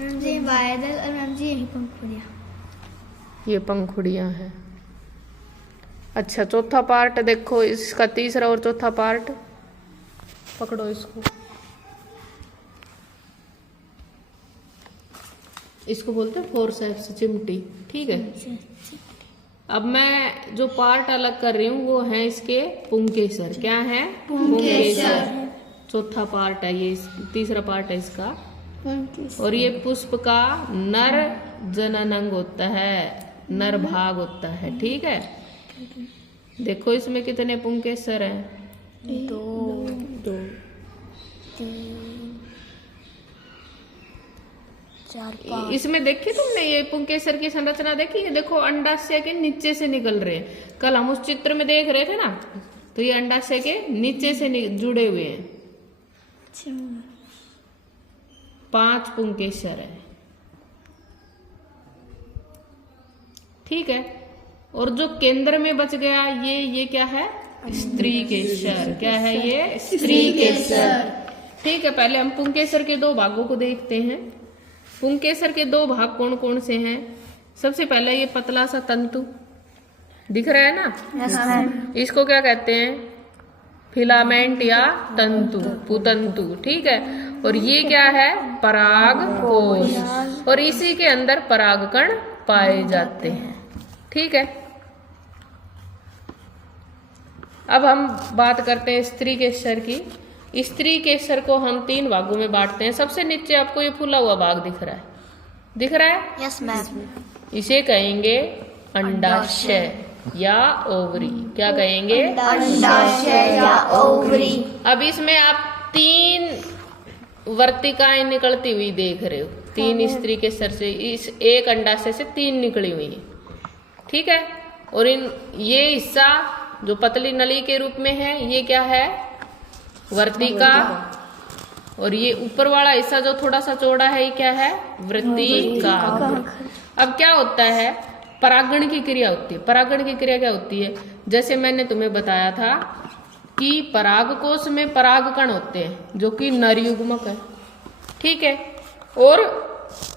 Ma'am जी बादल और ma'am जी यही पंखुड़ियाँ। ये पंखुड़ियाँ हैं। अच्छा चौथा पार्ट देखो, इसका तीसरा और चौथा पार्ट पकड़ो इसको। इसको बोलते हैं फोरसेप्स, चिमटी। ठीक है। अब मैं जो पार्ट अलग कर रही हूँ वो है इसके पुंकेसर। क्या है? पुंकेसर। चौथा पार्ट है ये, तीसरा पार्ट है इसका। और ये पुष्प का नर जननांग होता है, नर भाग होता है। ठीक है। देखो इसमें कितने पुंकेसर हैं? 2 3 4 5। इसमें देखी तुमने ये पुंकेसर की संरचना देखी? ये देखो अंडाशय के नीचे से निकल रहे हैं। कल हम उस चित्र में देख रहे थे ना, तो ये अंडाशय के नीचे से जुड़े हुए हैं। 5 पुंकेसर है। ठीक है। और जो केंद्र में बच गया ये क्या है? स्त्री केसर। क्या है ये? स्त्री केसर। ठीक है। पहले हम पुंकेसर के 2 भागों को देखते हैं। पुंकेसर के 2 भाग कौन कौन से हैं? सबसे पहले ये पतला सा तंतु दिख रहा है ना? इसको क्या कहते हैं? फिलामेंट या तंतु, पुतंतु। ठीक है। और ये क्या है? पराग कोश। और इसी के अंदर परागकण पाए जाते हैं। ठीक है। अब हम बात करते हैं स्त्री केसर की। स्त्री केसर को हम 3 भागों में बांटते हैं। सबसे नीचे आपको ये फूला हुआ भाग दिख रहा है, दिख रहा है? Yes ma'am. इसे कहेंगे अंडाशय या ओवरी। क्या कहेंगे? अंडाशय या ओवरी। अब इसमें आप 3 वर्तिकाएं निकलती हुई देख रहे हो। 3 स्त्री केसर से, इस एक अंडाशय से 3 निकली हुई है। ठीक है। और ये हिस्सा जो पतली नली के रूप में है, ये क्या है? वर्तिका। और ये ऊपर वाला हिस्सा जो थोड़ा सा चौड़ा है, ये क्या है? वृत्तिका। अब क्या होता है? परागण की क्रिया होती है। परागण की क्रिया क्या होती है? जैसे मैंने तुम्हें बताया था कि परागकोश में परागकण होते हैं जो कि नर युग्मक है। ठीक है। और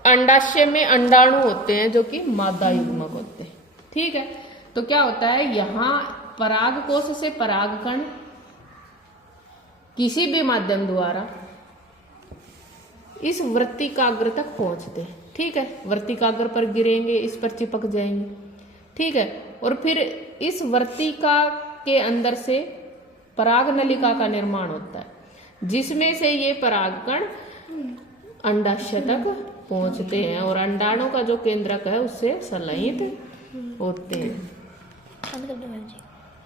अंडाशय में अंडाणु होते हैं जो कि मादा युग्मक होते हैं। ठीक है। तो क्या होता है? यहाँ परागकोश से परागकण किसी भी माध्यम द्वारा इस वृत्तिकाग्र तक पहुंचते हैं। ठीक है। वृत्तिकाग्र पर गिरेंगे, इस पर चिपक जाएंगे। ठीक है। और फिर इस वृत्तिका के अंदर से पराग नलिका का निर्माण होता है, जिसमें से ये परागकण अंडाशय तक पहुंचते हैं और अंडाणु का जो केंद्रक है उससे संलयित होते हैं।